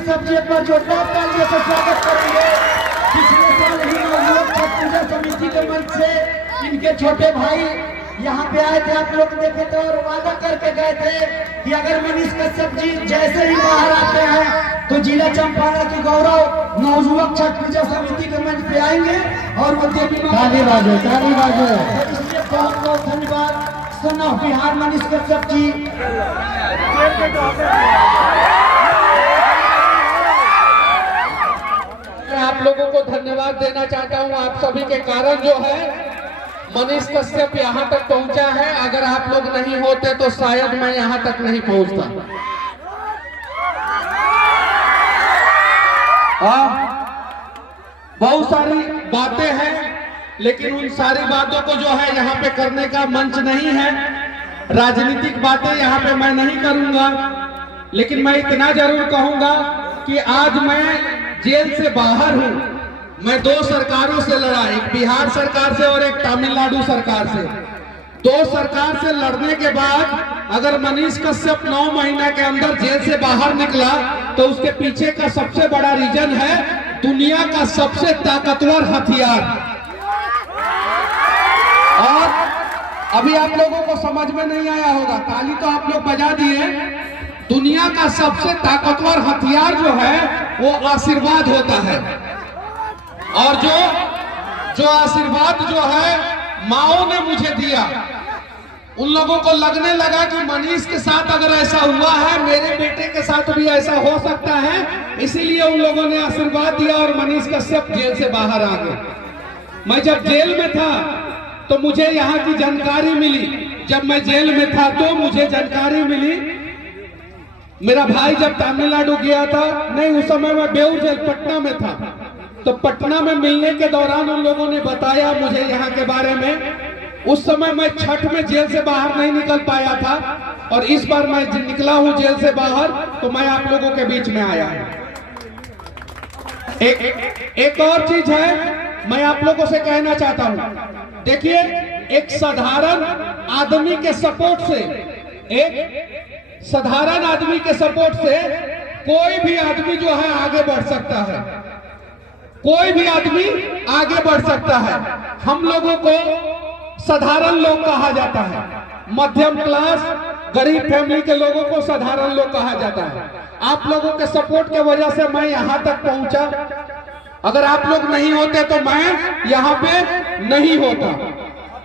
कश्यप जी एक बार जोरदार तालियों से स्वागत करेंगे। पिछले साल ही नवयुवक छठ पूजा समिति के मंच से इनके छोटे भाई यहाँ पे आए थे, आप लोग देखे थे और वादा करके गए थे कि अगर मनीष कश्यप जी जैसे ही बाहर आते हैं तो जिला चंपारण की गौरव नवयुवक छठ पूजा समिति के मंच पे आएंगे और वो देवी ताली बाजे। इसलिए बहुत बहुत धन्यवाद सन ऑफ बिहार मनीष कश्यप जी। मैं आप लोगों को धन्यवाद देना चाहता हूं। आप सभी के कारण जो है मनीष कश्यप यहाँ तक पहुंचा है। अगर आप लोग नहीं होते तो शायद मैं यहाँ तक नहीं पहुंचता। बहुत सारी बातें हैं, लेकिन उन सारी बातों को जो है यहाँ पे करने का मंच नहीं है। राजनीतिक बातें यहाँ पे मैं नहीं करूंगा, लेकिन मैं इतना जरूर कहूंगा कि आज मैं जेल से बाहर हूं। मैं दो सरकारों से लड़ा, एक बिहार सरकार से और एक तमिलनाडु सरकार से। दो सरकार से लड़ने के बाद अगर मनीष कश्यप 9 महीना के अंदर जेल से बाहर निकला तो उसके पीछे का सबसे बड़ा रीजन है दुनिया का सबसे ताकतवर हथियार। और अभी आप लोगों को समझ में नहीं आया होगा, ताली तो आप लोग बजा दिए। दुनिया का सबसे ताकतवर हथियार जो है वो आशीर्वाद होता है। और जो आशीर्वाद जो है माओ ने मुझे दिया, उन लोगों को लगने लगा कि मनीष के साथ अगर ऐसा हुआ है मेरे बेटे के साथ भी ऐसा हो सकता है, इसीलिए उन लोगों ने आशीर्वाद दिया और मनीष कश्यप जेल से बाहर आ गए। मैं जब जेल में था तो मुझे यहाँ की जानकारी मिली। जब मैं जेल में था तो मुझे जानकारी मिली, मेरा भाई जब तमिलनाडु गया था, नहीं उस समय मैं बेऊर जेल पटना में था, तो पटना में मिलने के दौरान उन लोगों ने बताया मुझे यहाँ के बारे में। उस समय मैं छठ में जेल से बाहर नहीं निकल पाया था और इस बार मैं निकला हूँ जेल से बाहर, तो मैं आप लोगों के बीच में आया हूँ। एक और चीज है मैं आप लोगों से कहना चाहता हूँ। देखिए, एक साधारण आदमी के सपोर्ट से, एक साधारण आदमी के सपोर्ट से कोई भी आदमी जो है आगे बढ़ सकता है। कोई भी आदमी आगे बढ़ सकता है। हम लोगों को साधारण लोग कहा जाता है, मध्यम क्लास गरीब फैमिली के लोगों को साधारण लोग कहा जाता है। आप लोगों के सपोर्ट के वजह से मैं यहां तक पहुंचा। अगर आप लोग नहीं होते तो मैं यहां पे नहीं होता।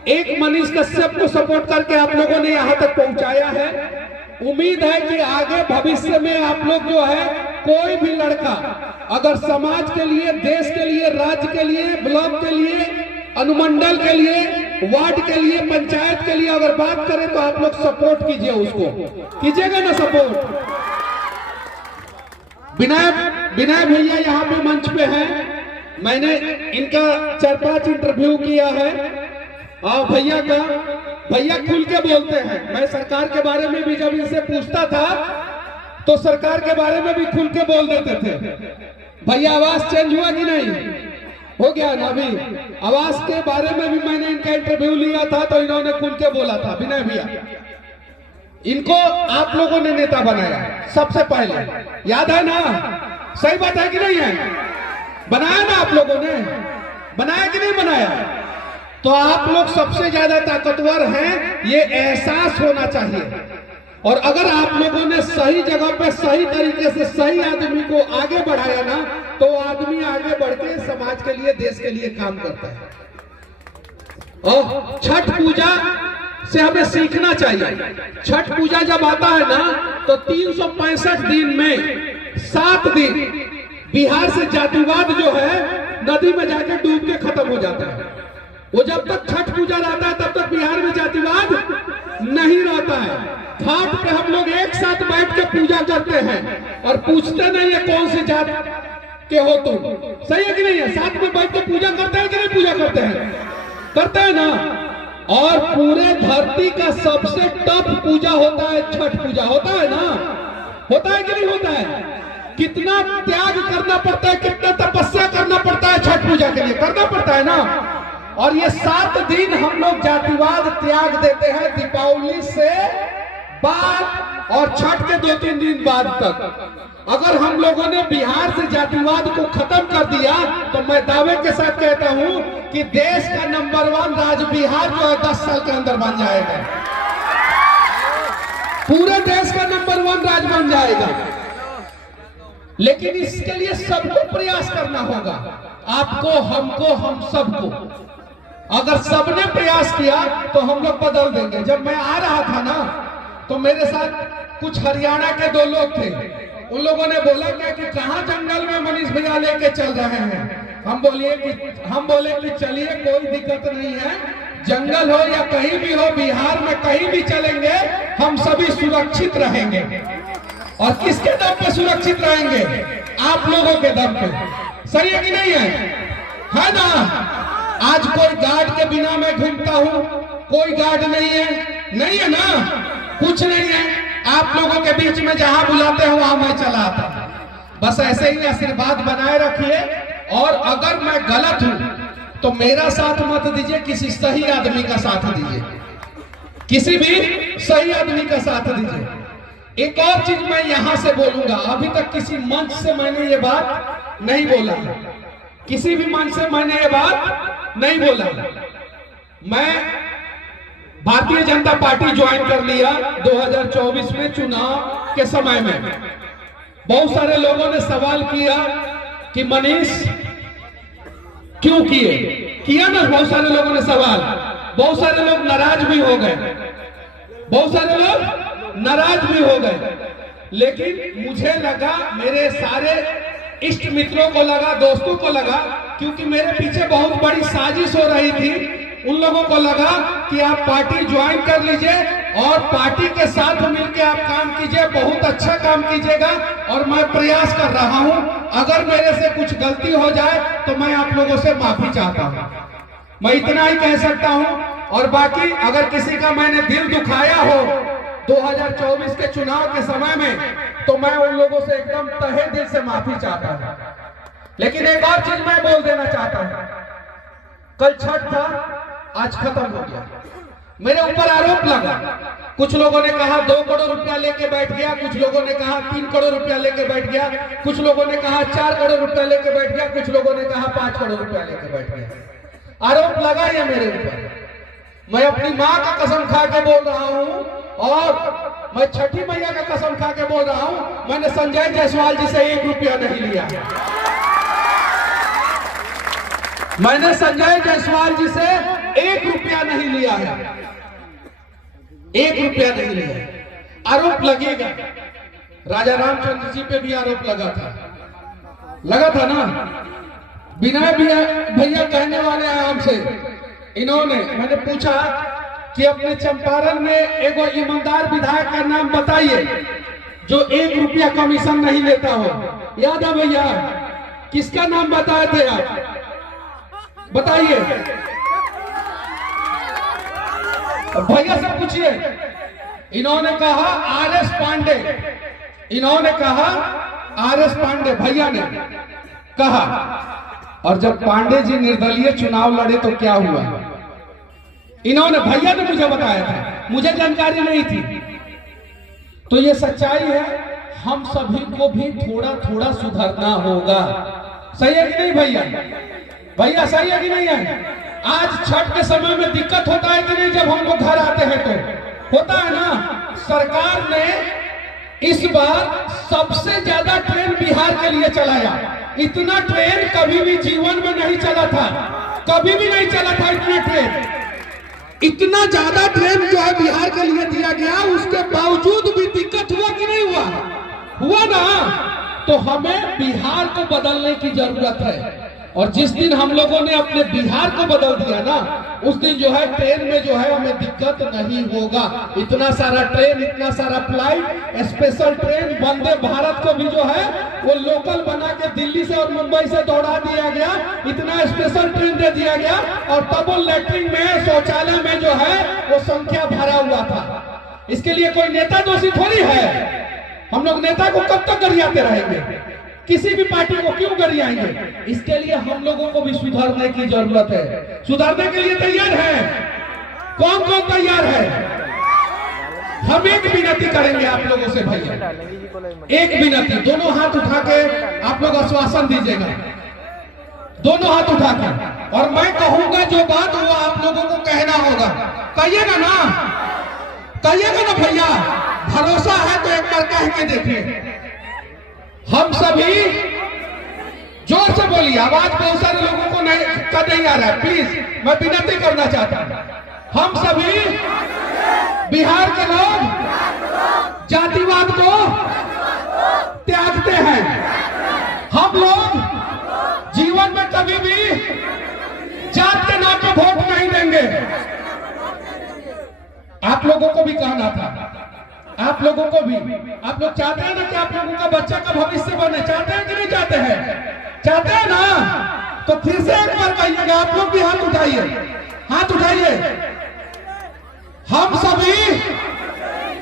एक मनीष कश्यप को सपोर्ट करके आप लोगों ने यहां तक पहुंचाया है। उम्मीद है कि आगे भविष्य में आप लोग जो है, कोई भी लड़का अगर समाज के लिए, देश के लिए, राज्य के लिए, ब्लॉक के लिए, अनुमंडल के लिए, वार्ड के लिए, पंचायत के लिए अगर बात करें तो आप लोग सपोर्ट कीजिए, उसको कीजिएगा ना सपोर्ट। विनय भैया यहाँ पे मंच पे हैं। मैंने इनका 4-5 इंटरव्यू किया है और भैया खुल के बोलते हैं। मैं सरकार के बारे में भी जब इनसे पूछता था तो सरकार के बारे में भी खुल के बोल देते थे। भैया आवाज चेंज हुआ कि नहीं? हो गया ना। अभी आवाज के बारे में भी मैंने इनका इंटरव्यू लिया था तो इन्होंने खुल के बोला था। विनय भैया, इनको आप लोगों ने नेता बनाया सबसे पहले, याद है ना? सही बात है कि नहीं है? बनाया ना आप लोगों ने? बनाया कि नहीं बनाया? तो आप लोग सबसे ज्यादा ताकतवर हैं, ये एहसास होना चाहिए। और अगर आप लोगों ने सही जगह पे सही तरीके से सही आदमी को आगे बढ़ाया ना, तो आदमी आगे बढ़ के समाज के लिए, देश के लिए काम करता है। और छठ पूजा से हमें सीखना चाहिए। छठ पूजा जब आता है ना तो 365 दिन में 7 दिन बिहार से जातिवाद जो है नदी में जाके डूब के खत्म हो जाता है। वो जब तक छठ पूजा रहता है तब तक बिहार में जातिवाद नहीं रहता है। घाट पे हम लोग एक साथ बैठ के पूजा करते हैं और पूछते नहीं है कौन सी जात के हो तुम। सही है कि नहीं है? साथ में बैठ के पूजा करते हैं कि नहीं? पूजा करते हैं, करते हैं ना। और पूरे धरती का सबसे टफ पूजा होता है छठ पूजा, होता है ना? होता है कि नहीं होता है? कितना त्याग करना पड़ता है, कितना तपस्या करना पड़ता है छठ पूजा के लिए, करना पड़ता है ना। और ये 7 दिन हम लोग जातिवाद त्याग देते हैं दीपावली से बाद और छठ के 2-3 दिन बाद तक। अगर हम लोगों ने बिहार से जातिवाद को खत्म कर दिया तो मैं दावे के साथ कहता हूं कि देश का नंबर 1 राज्य बिहार जो है 10 साल के अंदर बन जाएगा। पूरे देश का नंबर 1 राज्य बन जाएगा। लेकिन इसके लिए सबको प्रयास करना होगा, आपको, हमको, हम सबको। अगर सबने प्रयास किया तो हम लोग बदल देंगे। जब मैं आ रहा था ना तो मेरे साथ कुछ हरियाणा के 2 लोग थे। उन लोगों ने बोला क्या कि कहां जंगल में मनीष भैया लेके चल रहे हैं। हम बोले कि चलिए, कोई दिक्कत नहीं है, जंगल हो या कहीं भी हो, बिहार में कहीं भी चलेंगे, हम सभी सुरक्षित रहेंगे। और किसके दम पे सुरक्षित रहेंगे? आप लोगों के दम पे। सही है कि नहीं है ना? आज कोई गार्ड के बिना मैं घूमता हूं, कोई गार्ड नहीं है ना, कुछ नहीं है। आप लोगों के बीच में जहां बुलाते हो वहां मैं चला आता हूं। बस ऐसे ही आशीर्वाद बनाए रखिए। और अगर मैं गलत हूं तो मेरा साथ मत दीजिए, किसी सही आदमी का साथ दीजिए, किसी भी सही आदमी का साथ दीजिए। एक और चीज मैं यहां से बोलूंगा, अभी तक किसी मंच से मैंने ये बात नहीं बोला है, किसी भी मंच से मैंने ये बात नहीं बोला। मैं भारतीय जनता पार्टी ज्वाइन कर लिया 2024 में चुनाव के समय में। बहुत सारे लोगों ने सवाल किया कि मनीष क्यों किया ना, बहुत सारे लोगों ने सवाल, बहुत सारे लोग नाराज भी हो गए, बहुत सारे लोग नाराज भी हो गए। लेकिन मुझे लगा, मेरे सारे इष्ट मित्रों को लगा, दोस्तों को लगा, क्योंकि मेरे पीछे बहुत बड़ी साजिश हो रही थी, उन लोगों को लगा कि आप पार्टी ज्वाइन कर लीजिए और पार्टी के साथ मिलकर आप काम कीजिए, बहुत अच्छा काम कीजिएगा। और मैं प्रयास कर रहा हूं, अगर मेरे से कुछ गलती हो जाए तो मैं आप लोगों से माफी चाहता हूं। मैं इतना ही कह सकता हूं। और बाकी अगर किसी का मैंने दिल दुखाया हो 2024 के चुनाव के समय में, तो मैं उन लोगों से एकदम तहे दिल से माफी चाहता हूं। लेकिन एक और चीज मैं बोल देना चाहता हूं, कल छठ था, आज खत्म हो गया। मेरे ऊपर आरोप लगा, कुछ लोगों ने कहा 2 करोड़ रुपया लेके बैठ गया, कुछ लोगों ने कहा 3 करोड़ रुपया लेके बैठ गया, कुछ लोगों ने कहा 4 करोड़ रुपया लेके बैठ गया, कुछ लोगों ने कहा 5 करोड़ रुपया लेके बैठ गया। आरोप लगा ये मेरे ऊपर। मैं अपनी माँ का कसम खा के बोल रहा हूँ और मैं छठी मैया का कसम खा के बोल रहा हूँ, मैंने संजय जायसवाल जी से 1 रुपया नहीं लिया। मैंने संजय जायसवाल जी से 1 रुपया नहीं लिया है, 1 रुपया नहीं लिया। आरोप लगेगा, राजा रामचंद्र जी पे भी आरोप लगा था ना। विनय भैया कहने वाले हैं हमसे, इन्होंने, मैंने पूछा कि अपने चंपारण में एक ईमानदार विधायक का नाम बताइए जो 1 रुपया कमीशन नहीं लेता हो। याद है भैया? किसका नाम बताए थे आप? बताइए, भैया से पूछिए। इन्होंने कहा आरएस पांडे, इन्होंने कहा आरएस पांडे, भैया ने कहा। और जब पांडे जी निर्दलीय चुनाव लड़े तो क्या हुआ? इन्होंने, भैया ने मुझे बताया था, मुझे जानकारी नहीं थी। तो ये सच्चाई है, हम सभी को भी थोड़ा थोड़ा सुधरना होगा। सही है कि नहीं भैया? भैया सही है कि नहीं है? आज छठ के समय में दिक्कत होता है कि नहीं? जब हम लोग घर आते हैं तो होता है ना। सरकार ने इस बार सबसे ज्यादा ट्रेन बिहार के लिए चलाया। इतना ट्रेन कभी भी जीवन में नहीं चला था, कभी भी नहीं चला था इतना ट्रेन। इतना ज्यादा ट्रेन जो है बिहार के लिए दिया गया, उसके बावजूद भी दिक्कत हुआ कि नहीं हुआ? हुआ ना। तो हमें बिहार को बदलने की जरूरत है। और जिस दिन हम लोगों ने अपने बिहार को बदल दिया ना, उस दिन जो है ट्रेन में जो है हमें दिक्कत नहीं होगा। इतना सारा ट्रेन, इतना सारा flight, special train, Vande Bharat को भी जो है वो लोकल बना के दिल्ली से और मुंबई से दौड़ा दिया गया। इतना स्पेशल ट्रेन दे दिया गया और तब वो लैट्रिन में, शौचालय में जो है वो संख्या भरा हुआ था। इसके लिए कोई नेता दोषी थोड़ी है। हम लोग नेता को कब तक गरियाते रहेंगे? किसी भी पार्टी को क्यों गरियाएंगे? इसके लिए हम लोगों को भी सुधरने की जरूरत है। सुधरने के लिए तैयार है? कौन कौन तैयार है? हम एक विनती करेंगे आप लोगों से भैया, एक विनती, दोनों हाथ उठा के आप लोग आश्वासन दीजिएगा, दोनों हाथ उठा के, और मैं कहूंगा जो बात वो आप लोगों को कहना होगा। कहिएगा ना, कहिएगा ना भैया, भरोसा है तो एक बार कह के देखिए। हम सभी जोर से बोलिए, आवाज बहुत सारे लोगों को नहीं आ रहा है, प्लीज मैं विनती करना चाहता हूं। हम सभी बिहार के लोग जातिवाद को त्यागते हैं। हम लोग जीवन में कभी भी जात के नाम पे वोट नहीं देंगे। आप लोगों को भी कहना था, आप लोगों को भी, आप लोग चाहते हैं ना कि आप लोगों का बच्चा का भविष्य बने, चाहते हैं कि नहीं चाहते हैं? चाहते हैं ना? तो फिर से एक बार कहिएगा, आप लोग भी हाथ उठाइए, हाथ उठाइए। हम सभी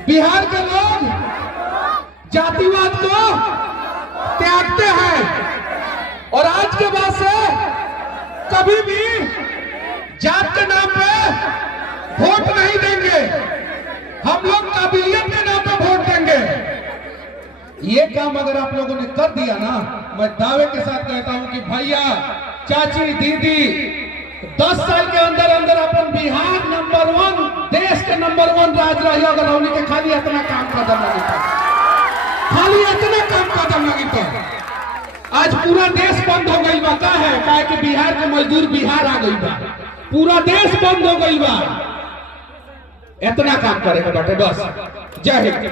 बिहार के लोग जातिवाद को त्यागते हैं और आज के बाद से कभी भी जात के नाम पे वोट नहीं देंगे। हम लोग काबिलियत के नाम पे वोट देंगे। ये काम अगर आप लोगों ने कर दिया ना, मैं दावे के साथ कहता हूं कि भैया, चाची, दीदी, 10 साल के अंदर अंदर अपन बिहार नंबर 1, देश के नंबर 1 राज्य रही अगर होने के खाली इतना काम कदम लगी था, खाली इतना काम कदम लगी था। आज पूरा देश बंद हो गई बा, का है कि बिहार के मजदूर बिहार आ गई बा, पूरा देश बंद हो गई बा। इतना काम करेगा बेटे, बस। जय हिंद।